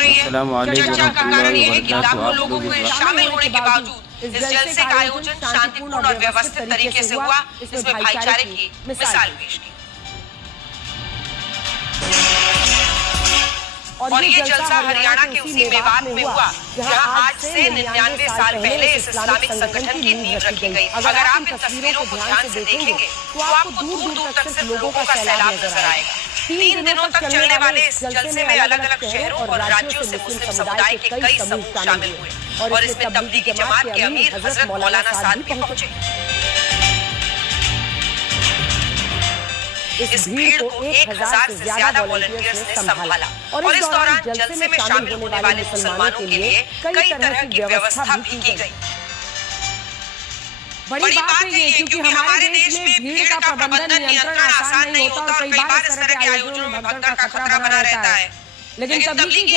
रही है। चर्चा का कारण ये है कि लाखों लोगों को शामिल होने के बावजूद इस जलसे का आयोजन शांतिपूर्ण और व्यवस्थित तरीके से हुआ। इसमें भाईचारे की मिसाल पेश की। और ये जलसा हरियाणा के उसी मेवात में हुआ जहां आज से 99 साल पहले इस इस्लामिक संगठन की नींव रखी गई। अगर आप इन तस्वीरों को ध्यान से देखेंगे तो आपको दूर दूर तक सिर्फ लोगों का सैलाब नजर आएगा। 3 दिनों तक चलने वाले इस जलसे में अलग अलग शहरों और राज्यों से मुस्लिम समुदाय के कई समूह शामिल हुए और इसमें तबलीगी जमात के अमीर हजरत मौलाना साद भी पहुंचे। इस भीड़ को 1000 से ज्यादा वॉलंटियर्स ने संभाला और इस दौरान जलसे में शामिल होने वाले मुसलमानों के लिए कई तरह की व्यवस्था भी की गई। बड़ी बात ये है क्योंकि हमारे देश में भीड़ का प्रबंधन नियंत्रण आसान नहीं होता और कई बार इस तरह के आयोजनों में भगदड़ का खतरा बना रहता है। लेकिन तबलीगी